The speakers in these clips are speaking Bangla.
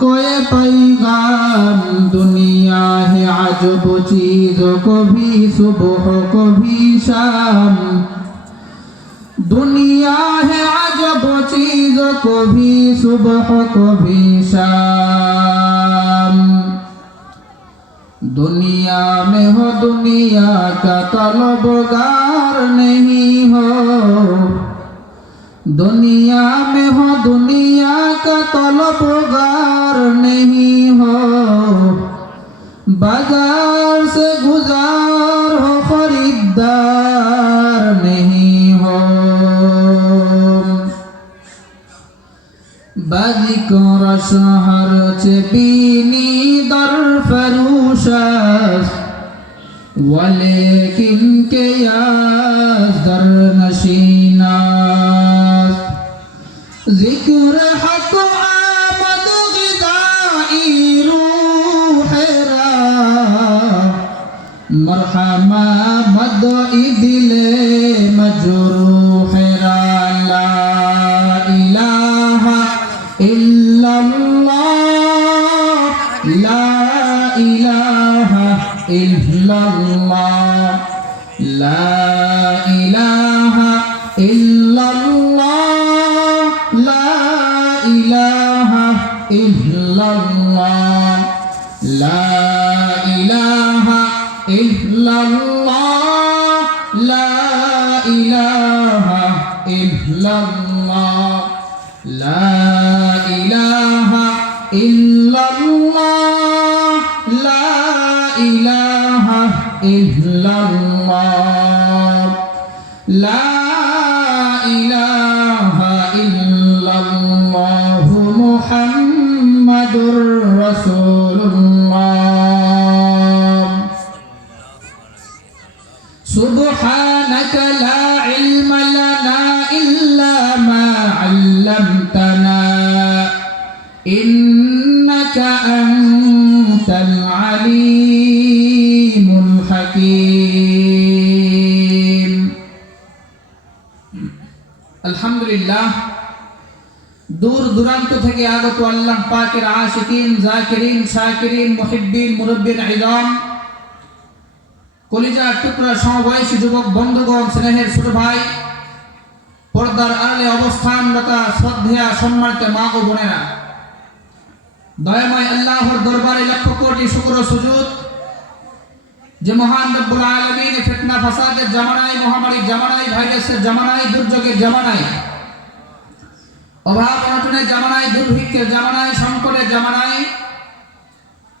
को ये पैगाम दुनिया है अजब चीज कभी सुबह कभी शाम दुनिया है अजब चीज कभी सुबह कभी शाम दुनिया में हो दुनिया का तलबगार नहीं हो दुनिया में हो दुनिया का तलबगार नहीं हो बाजार से गुजार हो खरीदार नहीं हो बाजिकर शहर चेबीनी दर फरूशास वलेकिन के यास दर नशीनास जिक्र हक आमद गिदाई रूहरा मरहमा मदई दिले मजरूहरा ला इलाहा इल्लल्लाह ला इलाहा इल्लल्लाह ला इलाहा इल्लल्लाह ला इलाहा इल्लल्लाह ला इलाहा इल्लल्लाह ला इलाहा इल्लल्लाह ला इलाहा इल्लल्लाह ला इलाहा इल्लल्लाह ला इलाहा इल्लल्लाह मुहम्मदुर रसूलुल्लाह सुब्हानक ला इल्म लना इल्ला मा 'अल्लमतना इन्नका अंतल अलीमुल हकीम আলহামদুলিল্লাহ দূর দূরান্ত থেকে আগত আল্লাহ পাকের আশিকিন জাকিরিন শাকিরিন মুহিব্বিন মুরব্বিন ইজাম কলিজার টুকরা সমবয়সী যুবক বন্ধুগণ স্নেহের ছোট ভাই পর্দার আড়ালে অবস্থানরত শ্রদ্ধেয়া সম্মানিত মা ও বোনেরা দয়াময় আল্লাহর দরবারে লক্ষ কোটি শুকর ও সুজুদ যে মহান রব্বুল আলামিন ফিতনা ফাসাদের জামানায় মহামারীর জামানায় ভাইরাসের জামানায় দুর্যোগের জামানায় অভাব অনটনের জামানায় দুর্ভিক্ষের জামানায় সংকটের জামানায়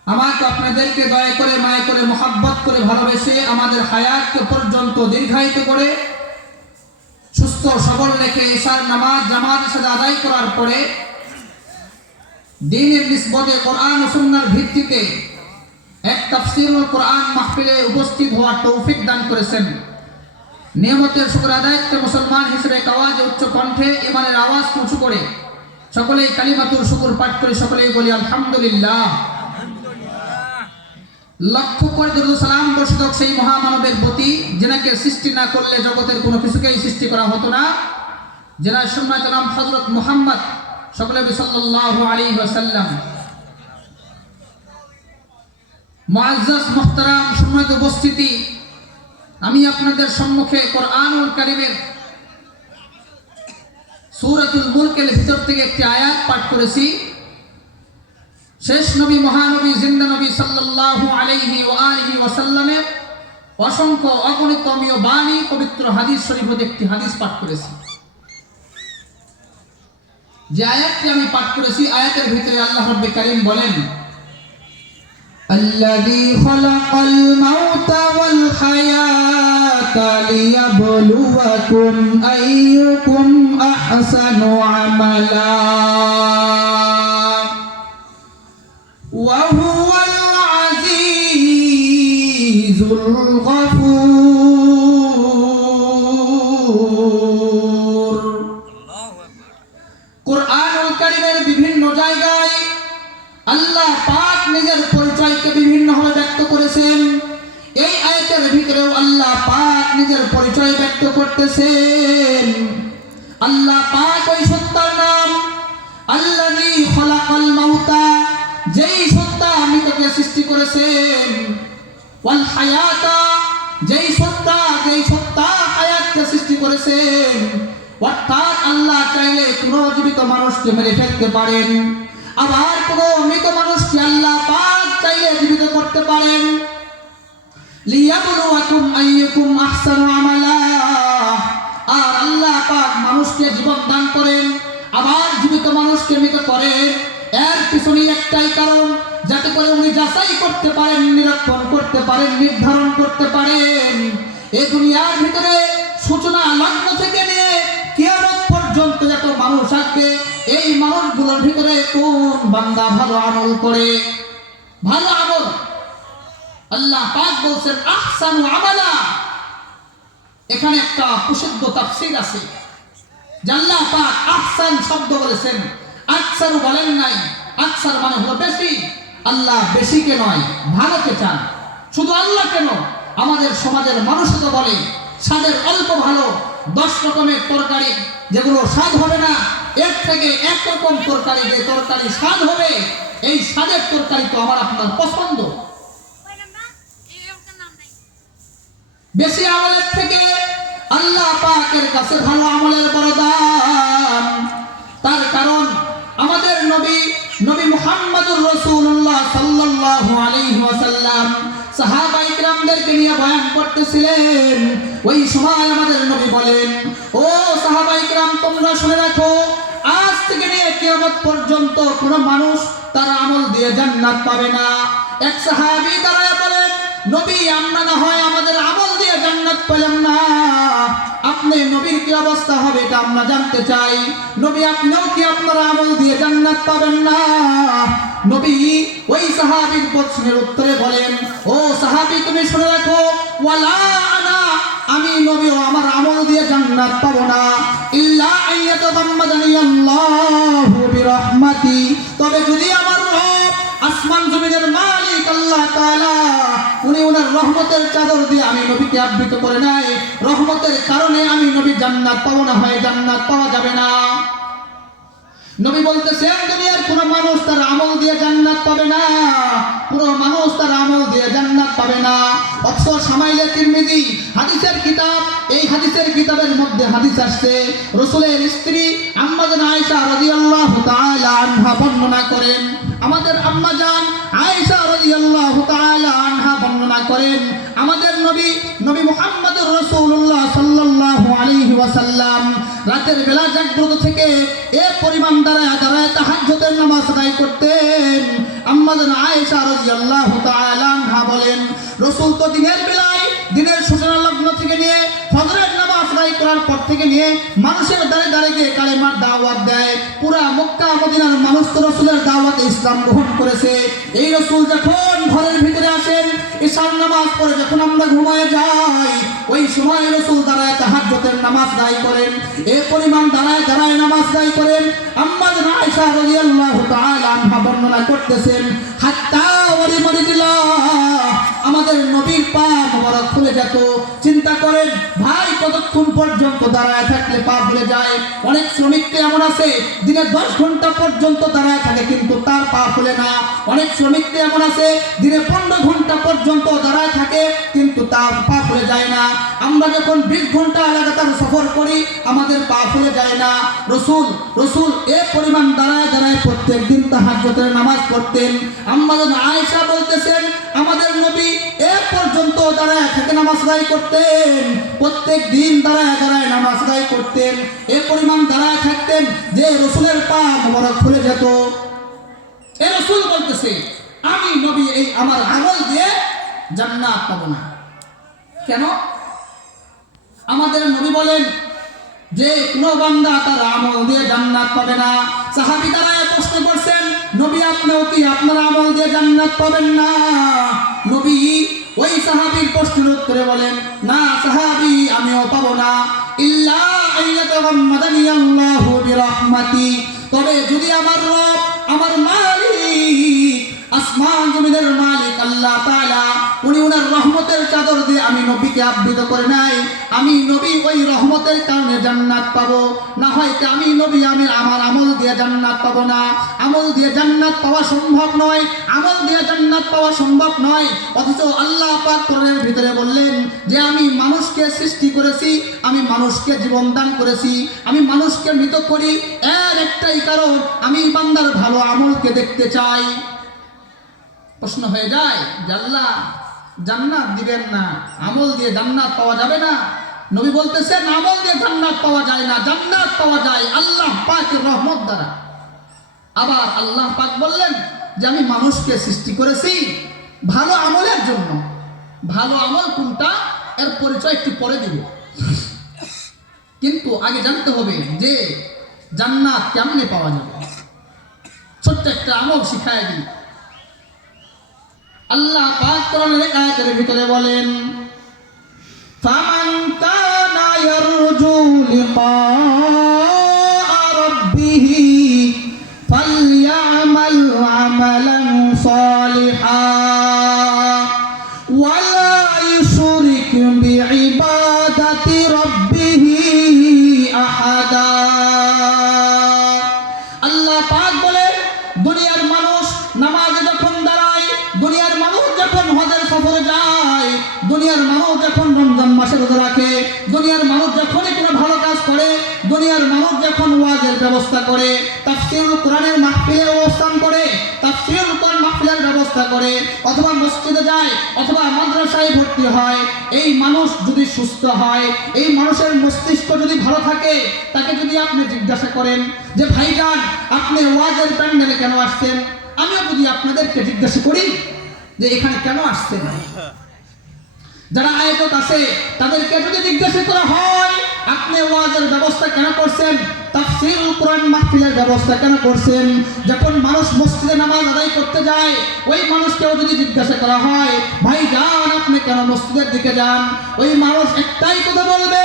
আমাকে আপনাদেরকে দয়া করে মায়া করে মহব্বত করে ভালোবেসে আমাদের হায়াতকে পর্যন্ত দীর্ঘায়িত করে সুস্থ সবল রেখে ঈশার নামাজ জামাতের সাথে আদায় করার পরে দ্বীনের নিসবতে কোরআন ও সুন্নাহর ভিত্তিতে এক তাফসীরুল কোরআন মাহফিলে উপস্থিত হওয়ার তৌফিক দান করেছেন নিয়ামতের শুকর আদায়তে মুসলমান হিসেবে আওয়াজে উচ্চ কণ্ঠে ঈমানের আওয়াজ উঁচু করে সকলেই কালিমাতুর শুকর পাঠ করে সকলেই বলি আলহামদুলিল্লাহ লক্ষ করে দরুদ সালাম বর্ষিত সেই মহামানবের প্রতি যিনাকে সৃষ্টি না করলে জগতের কোনো কিছুকেই সৃষ্টি করা হতো না যার সম্মানিত নাম হযরত মুহাম্মদ সকলে সাল্লাল্লাহু আলাইহি ওয়াসাল্লাম মুআজ্জাজ মুহতারাম সম্মানিত উপস্থিতি আমি আপনাদের সম্মুখে কোরআনুল কারীমের সূরাতুল মুলকের ভিতর থেকে একটি আয়াত পাঠ করেছি শেষ নবী মহানবী জিন্দা নবী সাল্লাল্লাহু আলাইহি ওয়া আলিহি ওয়াসাল্লামের অসংখ্য অগণিত অমীয় বাণী পবিত্র হাদিস শরীফ হতে একটি হাদিস পাঠ করেছি যে আয়াতটি আমি পাঠ করেছি আয়াতের ভিতরে আল্লাহ রাব্বুল কারীম বলেন الذي خلق الموت والحياة ليبلوكم أيكم أحسن عملا وهو العزيز الغفور কুরআনুল কারীমের বিভিন্ন জায়গায় আল্লাহ পাক নিজের পরিচয়কে বিভিন্নভাবে ব্যক্ত করেছেন এই আয়াতের ভিতরেও আল্লাহ পাক নিজের পরিচয় ব্যক্ত করতেছেন আল্লাহ পাক ওই সত্তার নাম আল্লাযী খালাকাল মাউতা করেছেন, ওয়াল হায়াতা, যেই সত্তা হায়াতকে সৃষ্টি করেছেন, অর্থাৎ আল্লাহ চাইলে কোনো জীবিত মানুষকে মেরে ফেলতে পারেন, আবার কোনো মৃত মানুষকে আল্লাহ পাক চাইলে জীবিত করতে পারেন। লিয়াবলুয়াকুম আইয়ুকুম আহসানু আমালা, আর আল্লাহ পাক মানুষকে জীবন দান করেন, আবার জীবিত মানুষকে মৃত করেন। এর পিছনে একটাই কারণ, যাতে করে উনি যাচাই করতে পারেন, নিরীক্ষণ করতে পারেন, নির্ধারণ করতে পারেন এই দুনিয়ার ভিতরে সূচনা লগ্ন থেকে নিয়ে কিয়ামত পর্যন্ত যত মানুষ আসবে, এই মানুষগুলোর ভিতরে কোন বান্দা ভালো আমল করে। ভালো আমল, আল্লাহ পাক বলছেন আহসানু আমালা। এখানে একটা প্রসিদ্ধ তাফসীর আছে, আল্লাহ পাক আহসান শব্দ বলেছেন, আকসারু বলেন নাই। আকসার মানে হলো বেশি। আল্লাহ বেশিকে নয়, ভালোকে চান। শুধু আল্লাহ কেন, আমাদের সমাজের মানুষ তো বলে স্বাদের অল্প ভালো, 10 রকমের তরকারি যেগুলো স্বাদ হবে না, এর থেকে একরকম তরকারি, যে তরকারি স্বাদ হবে, এই স্বাদের তরকারি তো আমার আপনার পছন্দ। বেশি আমলের থেকে আল্লাহ পাকের কাছে ভালো আমলের বড় দাম। তার কারণ আমাদের নবী মুহাম্মদুর রাসূলুল্লাহ সাল্লাল্লাহু আলাইহি ওয়াসাল্লাম সাহাবায়ে কিরামদেরকে নিয়ে বয়ান করতেছিলেন। ওই সময় আমাদের নবী বলেন, ও সাহাবায়ে কিরাম, তোমরা শুনে রাখো, আজ থেকে নিয়ে কিয়ামত পর্যন্ত কোন মানুষ তার আমল দিয়ে জান্নাত পাবে না। এক সাহাবী দাঁড়ায় বলেন, নবী, আমরা না হয় আমাদের আমল দিয়ে জান্নাত পেলাম না, আপনি নবীর কি অবস্থা হবে এটা আমরা জানতে চাই। নবী, আপনিও কি আপনার আমল দিয়ে জান্নাত পাবেন না? নবী ওই সাহাবীর প্রশ্নের উত্তরে বলেন, ও সাহাবী, তুমি শুনে রাখো, ওয়ালা আনা, আমি নবীও আমার আমল দিয়ে জান্নাত পাবো না, ইল্লা আইয়াতাদাম্মাদানি আল্লাহু বিরহমাতি, তবে যদি আমার রব, আসমান জমিনের মালিক আল্লাহ তাআলা, উনি ওনার রহমতের চাদর দিয়ে আমি নবীকে আবৃত করে নেয়, রহমতের কারণে আমি নবী জান্নাত পাবো না, হয় জান্নাত পাওয়া যাবে না। নবী বলতেছেন, দুনিয়ার কোন মানুষ তার আমল দিয়ে জান্নাত পাবে না, কোন মানুষ তার আমল দিয়ে জান্নাত পাবে না। অথচ শামাইলে তিরমিজি হাদিসের কিতাব, এই হাদিসের কিতাবের মধ্যে হাদিস আসছে, রাসূলের স্ত্রী আম্মা জান আয়েশা রাদিয়াল্লাহু তাআলা আনহা বর্ণনা করেন, আমাদের আম্মা জান আয়েশা রাদিয়াল্লাহু তাআলা আনহা বর্ণনা করেন, আমাদের নবী মুহাম্মদুর রাসূলুল্লাহ সাল্লাল্লাহু আলাইহি ওয়াসাল্লাম রাতের বেলা জাগ্রত থেকে এ পরিমাণ দাঁড়ায় তাহাজ্জুদের নামাজ আদায় করতেন। আম্মা জান আয়েশা রাদিয়াল্লাহু তাআলা আনহা বলেন, রাসূল তো দিনের সূচনা লগ্ন থেকে নিয়ে ফজরের নামাজ আদায় করার পর থেকে নিয়ে মানুষের দাঁড়ে গিয়ে কালেমার দাওয়াত দেয়। পুরা মক্কা মদিনার মানুষ তো রাসূলের দাওয়াতে ইসলাম গ্রহণ করেছে। এই রাসূল যখন ঘরের ভিতরে আসেন, ঈশার নামাজ পড়ে যখন আমরা ঘুমায় যাই, ওই সময় রাসূল দাঁড়ায় তাহাজ্জুদের নামাজ আদায় করেন। এই পরিমাণ দাঁড়ায় নামাজ আদায় করেন। আম্মা জান আয়েশা রাদিয়াল্লাহু তাআলা আনহা বর্ণনা করতেছেন, হাত্তা আমাদের নবীর পা মোবারক খুলে যেত। চিন্তা করেন ভাই, কতক্ষণ পর্যন্ত দাঁড়ায় থাকলে পা খুলে যায়? অনেক শ্রমিককে এমন আছে দিনে 10 ঘন্টা পর্যন্ত দাঁড়ায় থাকে কিন্তু তার পা খুলে না। অনেক শ্রমিককে এমন আছে দিনে 15 ঘন্টা পর্যন্ত দাঁড়ায় থাকে কিন্তু তার পা খুলে যায় না। আমরা যখন 20 ঘন্টা লাগাতার সফর করি আমাদের পা খুলে যায় না। রাসূল এ পরিমাণ দাঁড়ায় প্রত্যেকদিন তাহাজ্জুদের নামাজ পড়তেন। আম্মা জান আয়েশা বলতেছেন, আমাদের নবী এ পর্যন্ত দাঁড়ায় থেকে নামাজ আদায় করতেন, প্রত্যেক দিন দাঁড়ায় নামাজ আদায় করতেন। এ পরিমাণ দাঁড়ায় থাকতেন যে রাসূলের পা মোবারক খুলে যেত। এই রাসূল বলতেছে, আমি নবী এই আমার আমল দিয়ে জান্নাত পাবো না। কেন? আমাদের নবী বলেন যে কোন বান্দা তার আমল দিয়ে জান্নাত পাবে না। সাহাবী দাঁড়ায় প্রশ্ন করছেন, নবী আপনিও কি আপনার আমল দিয়ে জান্নাত পাবেন না? নবী ওই সাহাবীর প্রশ্নের উত্তরে বলেন, না সাহাবী, আমিও পাবো না, ইল্লা আইয়াতাগাম্মাদানি আল্লাহু বিরহমাতি, তবে যদি আমার রব, আমার মালিক, আসমান জমিনের মালিক আল্লাহ তাআলা, উনি ওনার রহমতের চাদর দিয়ে আমি নবীকে আবৃত করে নাই, আমি নবী ওই রহমতের কারণে জান্নাত পাবো, না হয়তো আমি নবী আমার আমল দিয়ে জান্নাত পাবো না। আমল দিয়ে জান্নাত পাওয়া সম্ভব নয়, আমল দিয়ে জান্নাত পাওয়া সম্ভব নয়। অথচ আল্লাহ পাক কোরআনের ভিতরে বললেন যে আমি মানুষকে সৃষ্টি করেছি, আমি মানুষকে জীবন দান করেছি, আমি মানুষকে মৃত করি, এর একটাই কারণ আমি বান্দার ভালো আমলকে দেখতে চাই। প্রশ্ন হয়ে যায় যে আল্লাহ জান্নাত দিবেন না, আমল দিয়ে জান্নাত পাওয়া যাবে না? নবী বলতেছেন আমল দিয়ে জান্নাত পাওয়া যায় না, জান্নাত পাওয়া যায় আল্লাহ পাকের রহমত দ্বারা। আবার আল্লাহ পাক বললেন যে আমি মানুষকে সৃষ্টি করেছি ভালো আমলের জন্য। ভালো আমল কোনটা এর পরিচয় একটু পরে দিব, কিন্তু আগে জানতে হবে যে জান্নাত কেমনে পাওয়া যাবে। ছোট্ট একটা আমল শিখায় দিই। আল্লাহ পাক কোরআনের আয়াতের ভিতরে বলেন ফামান কানা ইয়ারজু লিকা রাব্বিহি ফালইআমাল আমালান সালিহা ওয়ালা ইউশরিক বিইবাদাতি রাব্বিহি আহাদা। আল্লাহ পাক বলেন দুনিয়ার মানুষ নামাজে যখন দাঁড়ায়, দুনিয়ার মানুষ যখন হজের সফরে যায়, দুনিয়ার মানুষ যখন রমজান মাসে রোজা রাখে, দুনিয়ার মানুষ যখন কোনো ভালো কাজ করে, দুনিয়ার মানুষ যখন ওয়াজের ব্যবস্থা করে, তাফসীরুল কোরআনের মাহফিলে অবস্থান করে, তাফসীরুল কোরআন মাহফিলের ব্যবস্থা করে, অথবা মসজিদে যায়, অথবা মাদ্রাসায় ভর্তি হয়, এই মানুষ যদি সুস্থ হয়, এই মানুষের মস্তিষ্ক যদি ভালো থাকে, তাকে যদি আপনি জিজ্ঞাসা করেন যে ভাইজান আপনি ওয়াজের প্যান্ডেলে কেন আসছেন, আমিও যদি আপনাদেরকে জিজ্ঞাসা করি যে এখানে কেন আসছেন, যারা আয়োজক আছে তাদেরকে যদি জিজ্ঞাসা করা হয় আপনি ওয়াজের ব্যবস্থা কেন করছেন, তাফসীরুল কোরআন মাহফিলের ব্যবস্থা কেন করছেন, যখন মানুষ মসজিদে নামাজ আদায় করতে যায় ওই মানুষকেও যদি জিজ্ঞাসা করা হয় ভাই যান আপনি কেন মসজিদের দিকে যান, ওই মানুষ একটাই কথা বলবে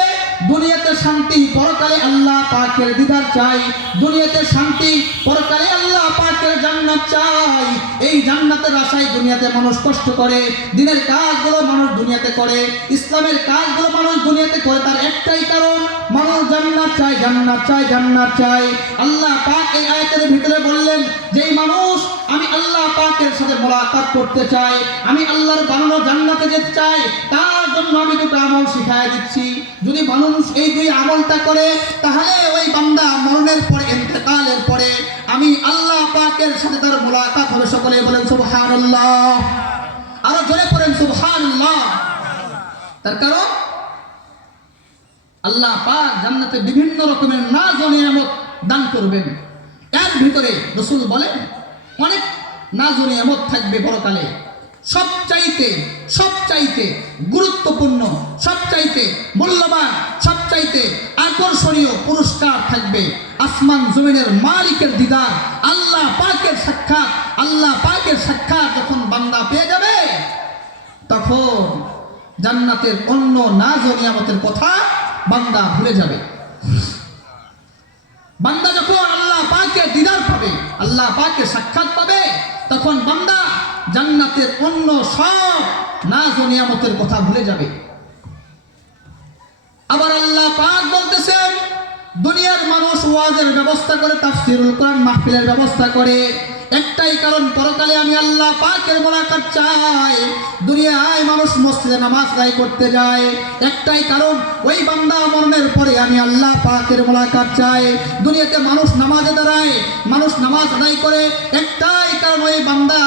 দুনিয়াতে শান্তি, পরকালে আল্লাহ পাকের দিদার চাই, দুনিয়াতে শান্তি, পরকালে আল্লাহ পাকের জান্নাত চাই। এই জান্নাতের আশায় দুনিয়াতে মানুষ কষ্ট করে, দিনের কাজগুলো মানুষ দুনিয়াতে করে, ইসলামের কাজগুলো মানুষ দুনিয়াতে করে, তার একটাই কারণ মানুষ জান্নাত চাই, জান্নাত চাই, জান্নাত চাই। আল্লাহ পাক এই আয়াতের ভিতরে বললেন যেই মানুষ আমি আল্লাহ পাকের সাথে মুলাকাত করতে চাই, আমি আল্লাহর বানানো জান্নাতে যেতে চাই, তার জন্য আমি দুটো আমল শিখায় দিচ্ছি। যদি মানুষ এই দুই আমলটা করে তাহলে ওই বান্দা মরণের পরে, ইন্তেকালের পরে আমি আল্লাহ পাকের সাথে তার মুলাকাত হবে। সকলে বলেন সুবহানাল্লাহ, আরো জোরে পড়েন সুবহানাল্লাহ। তার কারণ আল্লাহ পাক জান্নাতে বিভিন্ন রকমের নাজ ও নিয়ামত দান করবেন। এর ভিতরে রাসূল বলেন অনেক নাজ ও নিয়ামত থাকবে পরকালে। সবচাইতে গুরুত্বপূর্ণ, সবচাইতে মূল্যবান, সবচাইতে আকর্ষণীয় পুরস্কার থাকবে আসমান জমিনের মালিকের দিদার, আল্লাহ পাকের সাক্ষাৎ। আল্লাহ পাকের সাক্ষাৎ যখন বান্দা পেয়ে যাবে তখন জান্নাতের অন্য নাজ ও নিয়ামতের কথা বান্দা ভুলে যাবে। বান্দা যখন আল্লাহ পাকের দিদার পাবে, আল্লাহ পাকের সাক্ষাৎ পাবে, তখন বান্দা জান্নাতের অন্য সব নাজ ও নিয়ামতের কথা ভুলে যাবে। আবার আল্লাহ পাক বলতেছেন দুনিয়ার মানুষ ওয়াজের ব্যবস্থা করে, তাফসীরুল কোরআন মাহফিলের ব্যবস্থা করে, একটাই কারণ পরকালে আমি আল্লাহ পাকের মুলাকাত চাই। দুনিয়ায় মানুষ মসজিদে নামাজ আদায় করতে যায়, একটাই কারণ ওই বান্দা মরণের পরে আমি আল্লাহ পাকের মুলাকাত চাই। দুনিয়াতে মানুষ নামাজে দাঁড়ায়, মানুষ নামাজ আদায় করে, একটাই কারণ ওই বান্দা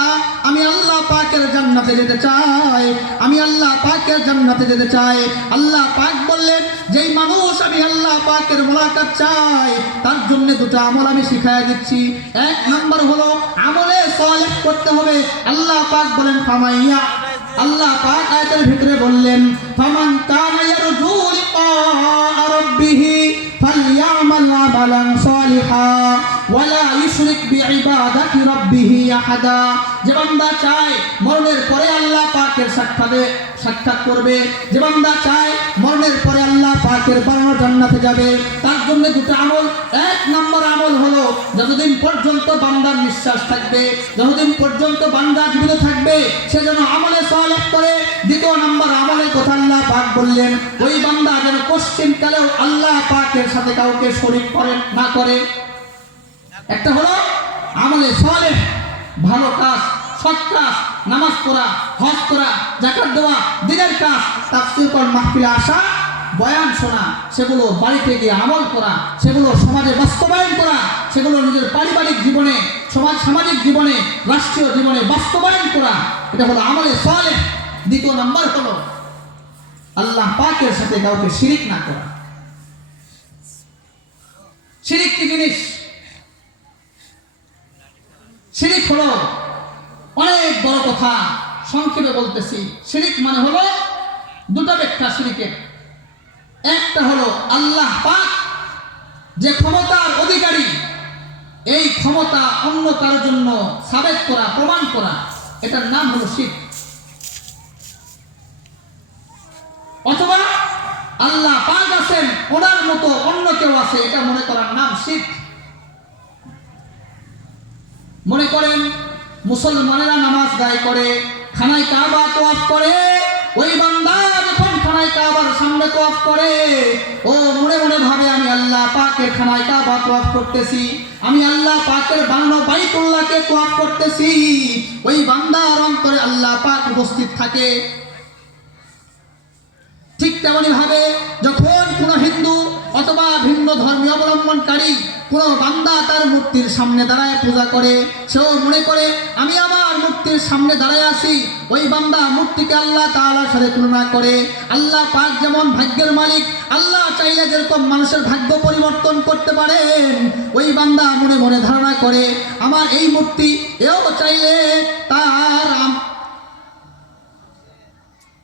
আমি আল্লাহ পাকের জান্নাতে যেতে চাই, আমি আল্লাহ পাকের জান্নাতে যেতে চাই। আল্লাহ পাক বললেন যেই মানুষ আমি আল্লাহ পাকের মুলাকাত চাই তার জন্য দুটো আমল আমি শিখায় দিচ্ছি। এক নম্বর হলো আমলে সালেহ করতে হবে। আল্লাহ পাক বলেন ফামাইয়া, আল্লাহ পাক আয়াতের ভিতরে বললেন ফামান কানা ইয়ারজু লিকা রাব্বিহি ফালইআমাল আমালান সালিহা ওয়ালা ইউশরিক বিইবাদাতি রাব্বিহি আহাদা, যে বান্দা চায় মরণের পরে আল্লাহ পাকের সাক্ষাৎ করবে, যে বান্দা চায় মরণের পরে আল্লাহ পাকের বানানো জান্নাতে যাবে, তার জন্য দুটো আমল। এক নম্বর আমল হলো যতদিন পর্যন্ত বান্দার নিঃশ্বাস থাকবে, যতদিন পর্যন্ত বান্দা জীবিত থাকবে, সে যেন আমলে সালেহ করে। দ্বিতীয় নম্বর আমলের কথা আল্লাহ পাক বললেন, ওই বান্দা যেন পশ্চিমকালেও আল্লাহ পাকের সাথে কাউকে শরীক না করে। একটা হলো আমলে সালেহ, ভালো কাজ, সৎ কাজ, নামাজ পড়া, হজ করা, যাকাত দেওয়া, দিনের কাজ, তাফসীর কোরআন মাহফিলে আসা, বয়ান শোনা, সেগুলো বাড়িতে গিয়ে আমল করা, সেগুলো সমাজে বাস্তবায়ন করা, সেগুলো নিজের পারিবারিক জীবনে, সামাজিক জীবনে, রাষ্ট্রীয় জীবনে বাস্তবায়ন করা, এটা হলো আমলে সালেহ। দ্বিতীয় নাম্বার হলো আল্লাহ পাকের সাথে কাউকে শিরিক না করা। শিরিক কি জিনিস? শিরিক হলো অনেক বড় কথা, সংক্ষেপে বলতেছি। শিরিক মানে হলো দুটা ব্যাখ্যা শিরিকের। একটা হলো আল্লাহ পাক যে ক্ষমতার অধিকারী, এই ক্ষমতা অন্য কারোর জন্য সাবেত করা, প্রমাণ করা, এটার নাম হলো শিরক। অথবা আল্লাহ পাক আছেন, ওনার মতো অন্য কেউ আছে, এটা মনে করার নাম শিরক। মনে করেন মুসলমানেরা নামাজ আদায় করে, খানায় কাবা তওয়াফ করে, ওই বান্দা যখন খানায় কাবার সামনে তওয়াফ করে, ও মনে মনে ভাবে আমি আল্লাহ পাকের খানায় কাবা তওয়াফ করতেছি, আমি আল্লাহ পাকের বানানো বাইতুল্লাহকে তওয়াফ করতেছি। ওই বান্দার অন্তরে আল্লাহ পাক উপস্থিত থাকে। ঠিক তেমনি ভাবে যখন কোনো হিন্দু অথবা ভিন্ন ধর্মীয় অবলম্বনকারী কোনো বান্দা তার মূর্তির সামনে দাঁড়ায় পূজা করে, সেও মনে করে আমি আমার মূর্তির সামনে দাঁড়ায় আছি, ওই বান্দা মূর্তিকে আল্লাহ তাআলার সাথে তুলনা করে। আল্লাহ পাক যেমন ভাগ্যের মালিক, আল্লাহ চাইলে যেরকম মানুষের ভাগ্য পরিবর্তন করতে পারেন, ওই বান্দা মনে মনে ধারণা করে আমার এই মূর্তি এও চাইলে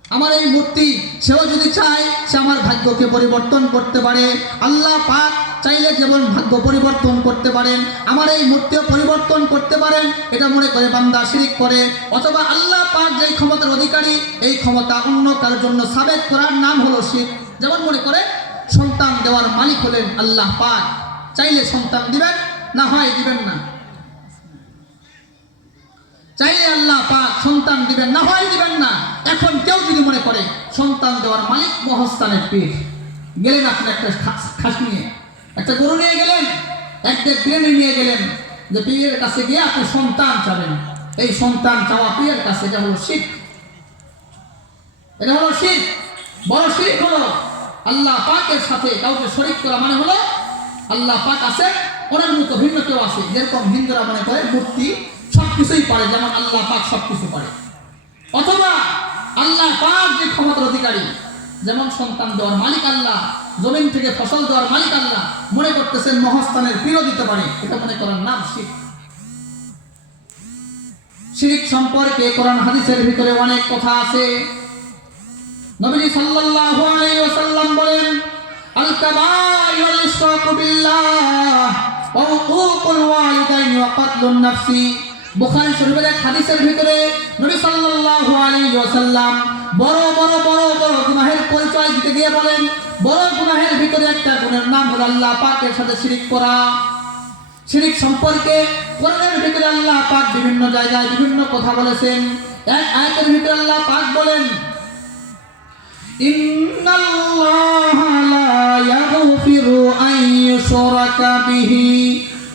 আমার এই মূর্তি, সেও যদি চায় সে আমার ভাগ্যকে পরিবর্তন করতে পারে। আল্লাহ পাক চাইলে যেমন ভাগ্য পরিবর্তন করতে পারেন, আমার এই মূর্তিও পরিবর্তন করতে পারেন, এটা মনে করে বান্দা শিরিক করে। অথবা আল্লাহ পাক যেই ক্ষমতার অধিকারী, এই ক্ষমতা অন্য কারোর জন্য সাবেত করার নাম হলো শিরক। যেমন মনে করে সন্তান দেওয়ার মালিক হলেন আল্লাহ পাক, চাইলে সন্তান দিবেন, না হয় দিবেন না। চাইলে আল্লাহ পাক সন্তান দিবেন, না হয় দিবেন না। এখন কেউ যদি মনে করে সন্তান দেওয়ার মালিক মহাস্থানের পীর, গেলেন আপনি একটা খাস নিয়ে, একটা গরু নিয়ে গেলেন, একটা বিরিয়ানি নিয়ে গেলেন, যে পীরের কাছে গিয়ে আপনি সন্তান চাবেন, এই সন্তান চাওয়া পীরের কাছে, এটা হলো শিরক। এটা হলো শিরক। বড় শিরক হলো আল্লাহ পাকের সাথে কাউকে শরীক করা, মানে হলো আল্লাহ পাক আছে, ওনার মতো ভিন্ন কেউ আছে। যেরকম হিন্দুরা মনে করে মূর্তি সবকিছুই পারে, যেমন আল্লাহ পাক সবকিছু পারে। অথবা আল্লাহ পাক যে ক্ষমতার অধিকারী, যেমন সন্তান দেওয়ার মালিক আল্লাহ, জমিন থেকে ফসল দেওয়ার মালিক আল্লাহ, মনে করতেছেন মহাস্থানের পীরও দিতে পারে, এটা মনে করার নাম শিরক। শিরক সম্পর্কে কোরআন হাদিসের ভিতরে অনেক কথা আছে। নবীজি সাল্লাল্লাহু আলাইহি ওয়াসাল্লাম বলেন, আল কাবাইরু আল ইশরাকু বিল্লাহ ওয়া উকুকুল ওয়ালিদাইনি ওয়া কাতলুন নাফসি। বুখারী শরীফের এক হাদিসের ভিতরে নবী সাল্লাল্লাহু আলাইহি ওয়াসাল্লাম বড় বড় বড় বড় গুনাহের পরিচয় দিতে গিয়ে বলেন, বড় গুনাহের ভিতরে একটা গুনাহের নাম হলো আল্লাহ পাকের সাথে শিরক করা। শিরক সম্পর্কে কোরআনের ভিতরে আল্লাহ পাক বিভিন্ন জায়গায় বিভিন্ন কথা বলেছেন। এক আয়াতের ভিতরে আল্লাহ পাক বলেন, ইন্নাল্লাহা লা ইয়াগফিরু আন ইউশরাকা বিহি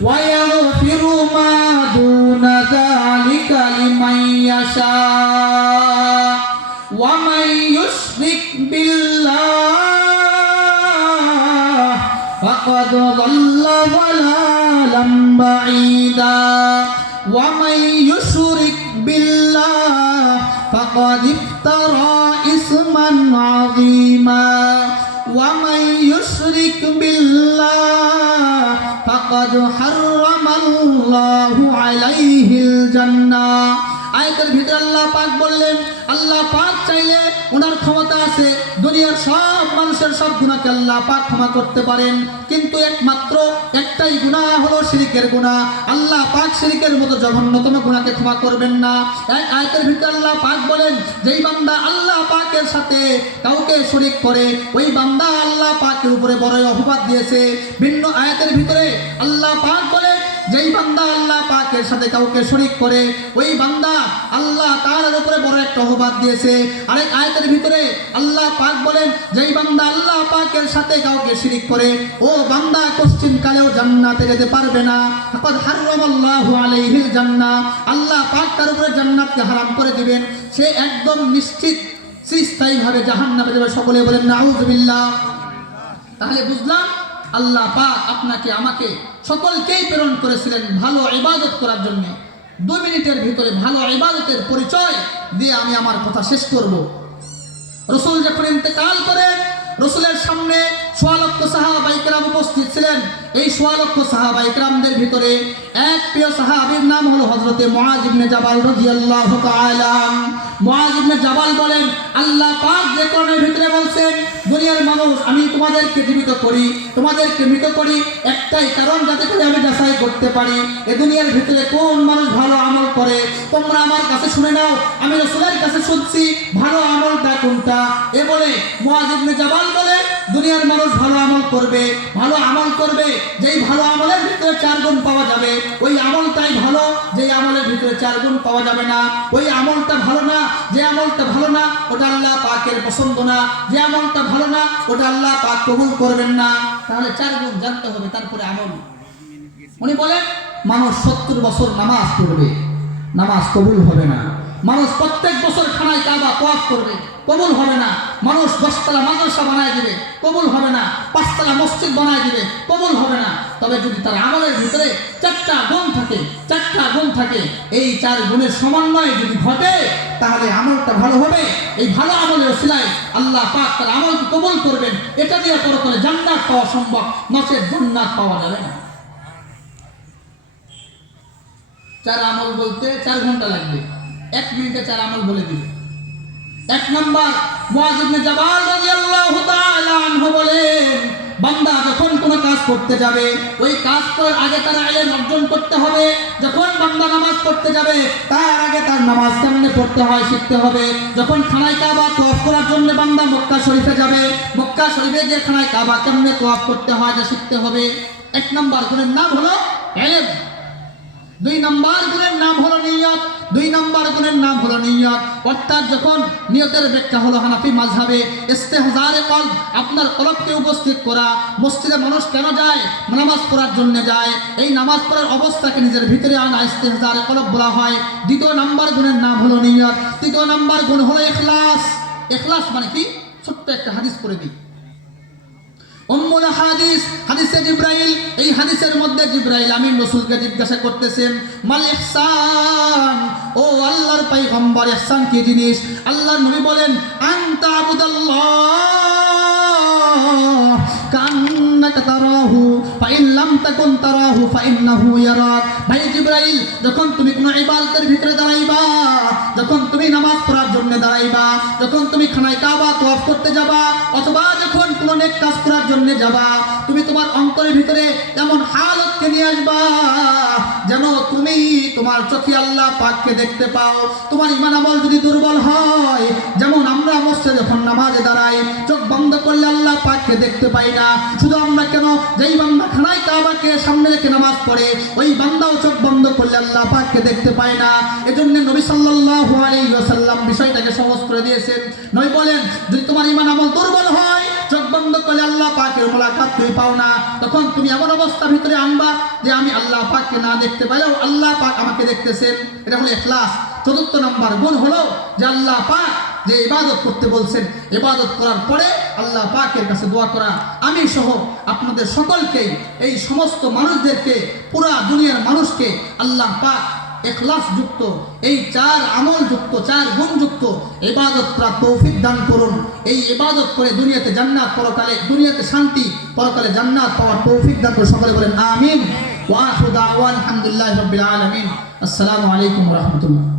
ওয়া ইয়াগফিরু মা দুনা যালিকা লিমান ইয়াশা ওয়া মান ইউশরিক বিল্লাহ ফাকাদ যাল্লা যালালাম বাঈদা ওয়া মান ইউশরিক বিল্লাহ ফাকাদ ইফতারা ইসমান আযীমা ওয়া মান ইউশরিক বিল্লাহ ফাকাদ হাররামাল্লাহু আলাইহিল জান্নাহ। আয়াতের ভিতরে আল্লাহ পাক বললেন, আল্লাহ পাক চাইলে ওনার ক্ষমতা আছে দুনিয়ার সব মানুষের সব গুনাহকে আল্লাহ পাক ক্ষমা করতে পারেন, কিন্তু একমাত্র একটাই গুনাহ হলো শিরকের গুনাহ। আল্লাহ পাক শিরকের মতো জঘন্যতম গুনাহকে ক্ষমা করবেন না। এক আয়াতের ভিতরে আল্লাহ পাক বলেন, যেই বান্দা আল্লাহ পাকের সাথে কাউকে শরীক করে ওই বান্দা আল্লাহ পাকের উপরে বড় অপবাদ দিয়েছে। ভিন্ন আয়াতের ভিতরে আল্লাহ পাক বলেন, যেই বান্দা আল্লাহ পাকের সাথে কাউকে শরীক করে ওই বান্দা আল্লাহ তাআলার উপরে বড় একটা অপবাদ দিয়েছে। আরেক আয়াতের ভিতরে আল্লাহ পাক বলেন, যেই বান্দা আল্লাহ পাকের সাথে কাউকে শিরক করে ও বান্দা কোশ্চিন কালেও জান্নাতে যেতে পারবে না। ফাকাদ হারামাল্লাহু আলাইহিল জান্নাহ, আল্লাহ পাক তার উপরে জান্নাতকে হারাম করে দিবেন, সে একদম নিশ্চিত চিরস্থায়ীভাবে জাহান্নামে যাবে। সকলে বলেন নাউযুবিল্লাহ। তাহলে বুঝলাম আল্লাহ পাক আপনাকে আমাকে সকলকেই প্রেরণ করেছিলেন ভালো ইবাদত করার জন্য। 2 মিনিটের ভিতরে ভালো ইবাদতের পরিচয় দিয়ে আমি আমার কথা শেষ করব। রাসূল যখন ইন্তেকাল করেন, রাসূলের সামনে 1.5 লক্ষ সাহাবায়ে কেরাম উপস্থিত ছিলেন। এই 1.5 লক্ষ সাহাবায়ে কেরামদের ভিতরে এক প্রিয় সাহাবীর নাম হলো হযরতে মুআয ইবনে জাবাল রাদিয়াল্লাহু তাআলা। মুআয ইবনে জাবাল বলেন, আল্লাহ পাক যে কোরআনের ভিতরে বলছেন, দুনিয়ার মানুষ আমি তোমাদেরকে জীবিত করি, তোমাদেরকে মৃত করি একটাই কারণ, যাতে করে আমি যাচাই করতে পারি এ দুনিয়ার ভিতরে কোন মানুষ ভালো আমল করে। তোমরা আমার কাছে শুনে নাও, আমি রাসূলের কাছে শুনছি ভালো আমলটা কোনটা। এ বলে মুআয ইবনে জাবাল বলে, দুনিয়ার মানুষ ভালো আমল করবে, ভালো আমল করবে, যেই ভালো আমলের ভিতরে 4 গুণ পাওয়া যাবে ওই আমলটাই ভালো, যেই আমলের ভিতরে 4 গুণ পাওয়া যাবে না ওই আমলটা ভালো না। যে আমলটা ভালো না ওটা আল্লাহ পাকের পছন্দ না, যে আমলটা ভালো না ওটা আল্লাহ পাক কবুল করবেন না। তাহলে 4 গুণ জানতে হবে, তারপরে আমল। উনি বলেন, মানুষ 70 বছর নামাজ পড়বে, নামাজ কবুল হবে না। মানুষ প্রত্যেক বছর খানায় কাবা তওয়াফ করবে, কবুল হবে না। মানুষ 10 তলা মাদ্রাসা বানায় দিবে, কবুল হবে না। 5 তলা মসজিদ বানায় দিবে, কবুল হবে না। তবে যদি তার আমলের ভিতরে 4টা গুণ থাকে, 4টা গুণ থাকে, এই 4 গুণের সমন্বয় যদি ঘটে তাহলে আমলটা ভালো হবে। এই ভালো আমলের ওসিলায় আল্লাহ পাক তার আমলকে কবুল করবেন। এটা দিয়ে পরকালে জান্নাত পাওয়া সম্ভব, নচেত জান্নাত পাওয়া যাবে না। 4 আমল বলতে 4 ঘন্টা লাগবে, 1 মিনিটে 4 আমল বলে দিবে। 1 নাম্বার, মুআয ইবনে জাবাল রাদিয়াল্লাহু তাআলা আনহু বলেন, বান্দা যখন কোনো কাজ করতে যাবে ওই কাজ করার আগে তার ইলম অর্জন করতে হবে। যখন বান্দা নামাজ পড়তে যাবে তার আগে তার নামাজ কেমনে পড়তে হয় শিখতে হবে। যখন খানায় কাবা তওয়াফ করার জন্য বান্দা মক্কা শরীফে যাবে, মক্কা শরীফে গিয়ে খানায় কাবা কেমনে তওয়াফ করতে হয় যা শিখতে হবে। 1 নাম্বার গুণের নাম হলো ইলম। 2 নাম্বার গুণের নাম হলো নিয়ত। 2 নাম্বার গুণের নাম হলো নিয়ত। অর্থাৎ যখন নিয়তের ব্যাখ্যা হলো হানাফি মাযহাবে ইস্তেহজারে কলব, আপনার কলবকে উপস্থিত করা। মসজিদে মানুষ কেন যায়? নামাজ পড়ার জন্য যায়। এই নামাজ পড়ার অবস্থাকে নিজের ভিতরে আনা ইস্তেহজারে কলব বলা হয়। 2 নাম্বার গুণের নাম হলো নিয়ত। 3 নাম্বার গুণ হলো ইখলাস। ইখলাস মানে কি? ছোট্ট একটা হাদিস পড়ে দিই। উম্মুল হাদিস, হাদিসে জিবরাইল। এই হাদিসের মধ্যে জিবরাইল আমিন রাসূলকে জিজ্ঞাসা করতেছেন, মাল ইহসান, ও আল্লাহর পয়গম্বর ইহসান কি জিনিস? আল্লাহর নবী বলেন, আনতা আবুদাল্লাহ কান্নাকা তারাহু ফাইন লাম তাকুন তারাহু ফাইন্নাহু ইয়ারাক। ভাই জিবরাইল, যখন তুমি কোনো ইবাদতের ভিতরে দাঁড়াইবা, যখন তুমি নামাজ পড়ার জন্য দাঁড়াইবা, যখন তুমি খানায় কাবা তওয়াফ করতে যাবা, অথবা যখন কোনো নেক কাজ করার জন্য যাবা, তুমি তোমার অন্তরের ভিতরে এমন হালতকে নিয়ে আসবা যেন তুমি তোমার চোখে আল্লাহ পাককে দেখতে পাও। তোমার ঈমান আমল যদি দুর্বল হয়, যেমন আমরা মসজিদে যখন নামাজে দাঁড়াই চোখ বন্ধ করলে আল্লাহ পাককে দেখতে পাই না। শুধু আমরা কেন, যেই বান্দা খানায় কাবাকে সামনে রেখে নামাজ পড়ে ওই বান্দাও চোখ বন্ধ করলে আল্লাহ পাককে দেখতে পায় না। এজন্য নবী সাল্লাল্লাহু আলাইহি ওয়াসাল্লাম বিষয়টাকে সহজ করে দিয়েছেন। নবী বলেন, যদি তোমার ঈমান আমল দুর্বল হয়, চোখ বন্ধ করলে আল্লাহ পাকের মোলাকাত তুমি পাও না, তখন তুমি এমন অবস্থার ভিতরে আনবা যে আমি আল্লাহ পাককে না দেখতে পাইলেও আল্লাহ পাক আমাকে দেখতেছেন। এটা হলো ইখলাস। 4 নম্বর গুণ হলো যে আল্লাহ পাক যে ইবাদত করতে বলছেন, ইবাদত করার পরে আল্লাহ পাকের কাছে দোয়া করা। আমি সহ আপনাদের সকলকেই, এই সমস্ত মানুষদেরকে, পুরা দুনিয়ার মানুষকে আল্লাহ পাক ইখলাস যুক্ত, এই 4 আমল যুক্ত, 4 গুণ যুক্ত ইবাদত করার তৌফিক দান করুন। এই ইবাদত করে দুনিয়াতে জান্নাত, পরকালে দুনিয়াতে শান্তি, পরকালে জান্নাত পাওয়ার তৌফিক দান করুন। সকলে বলেন আমিন। ওয়া আখিরু দাওয়ানা আলহামদুলিল্লাহি রাব্বিল আলামিন। আসসালামু আলাইকুম ওয়া রাহমাতুল্লাহ।